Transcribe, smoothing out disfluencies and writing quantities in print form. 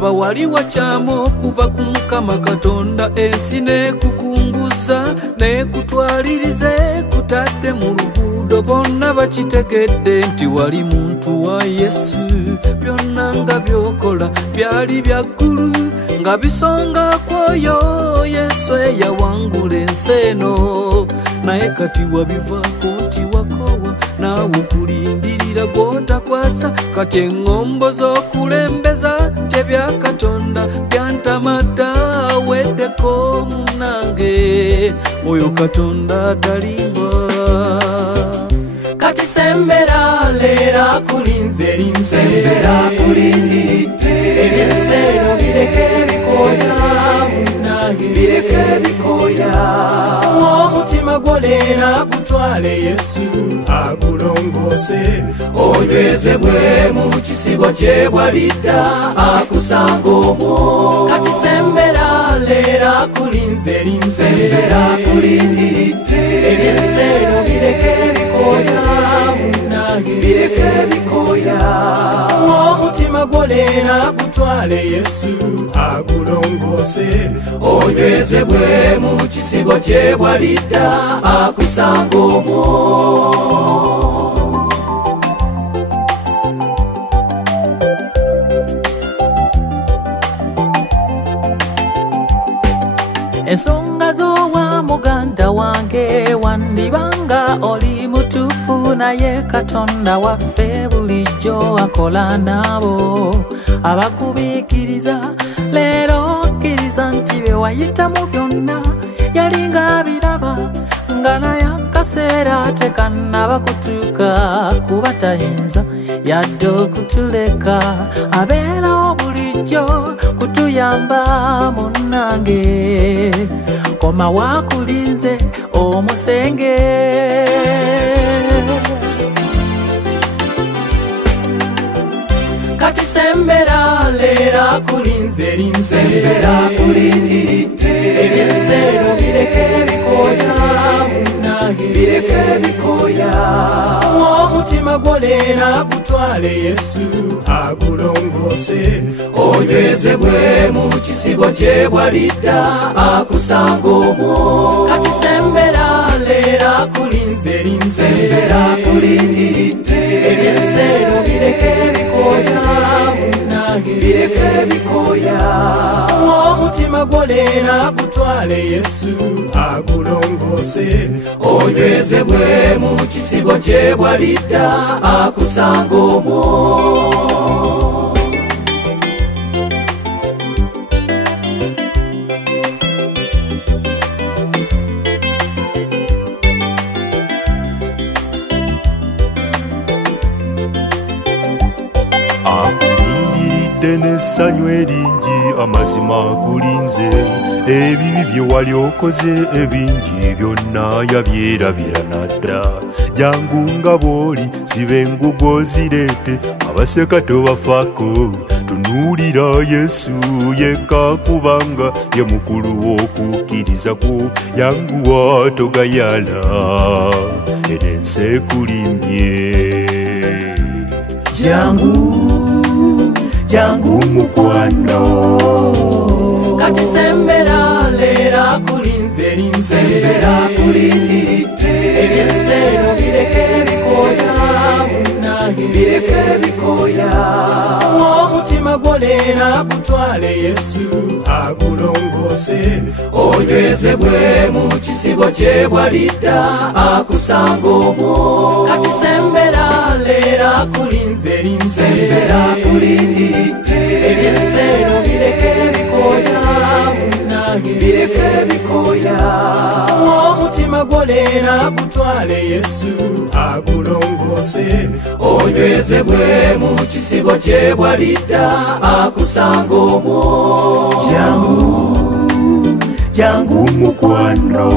laba wali wakyama okuva ku Mukama Katonda ensi n'ekukunguza n'ekutwaliriza ekutadde mu luguudo bonna bakitegedde nti wali muntu wa Yesu byonna nga byokola byali bya ggulu nga bisonga kwoyo Yesu eyawangula ensi eno naye kati wabivaako nti wakowa naawe okulindirira gw'otakwasa kati eŋŋombo z'okulembeza tebya Katonda byantamata weddeko munnange oyo Katonda talimba kati sembera leera kulinze linsembera kulindiridde ebyensero bireke bikoya munnange bireke bikoya omutima gwo leera gutwale Yesu agulongoose onywezebwe mu kisibo kye bwalidda akusanga omwo kati sembera leera kulinze linsembera kulindiridde ebyensero bireke bikoya bireke bikoya omutima gwo leera gutwale Yesu agulongoose onywezebwe mu kisibo kye bwalidda akusanga omwo ensonga z'owa muganda wange wandibanga oli mutuufu naye Katonda waffe bulijjo akola nabo abakubiikiriza leero kkiriza nti bye wayitamu byonna yalinga biraba nga naye akaseera tekannaba kutuuka kuba tayinza yadde okutuleka abeerawo bulijjo kutuyamba munnange koma wakulinze omusenge kati sembera leera kulinze linsembera kulindiridde ebyensero bireke bikoya munnange bireke bikoya omutima gwo leera gutwale Yesu agulongoose onywezebwe mu kisibo kye bwalidda akusanga omwo kati sembera leera kulinze linsembera kulindiridde ebyensero bireke bikoya munnange bireke bikoya omutima gwo leera gutwale Yesu agulongoose onywezebwe mu kisibo kye bwalidda akusanga omwo akulindiridde n'essanyu eringi amazima akulinze ebibi bye wali okoze ebingi byonna yabyerabira nadda jangu nga bw'oli siba engugo zireete abaseka tobafaako tunuulira Yesu yekka kubanga ye mukulu w'okukkiriza kwo yanguwa togayala enensi ekulimbye jangu mukwano kati sembera leera kulinze linsembera kulindiridde ebyensero bireke bikoya munnange bireke bikoya omutima gwo leera gutwale Yesu agulongoose onywezebwe mu kisibo kye bwalidda akusanga omwo kati sembera leera kulinze linsembera kulindiridde ebyensero bireke bikoya munnange bireke bikoya omutima gwo leera gutwale Yesu agulongoose onywezebwe mu kisibo kye bwalidda akusanga omwo jangu mukwano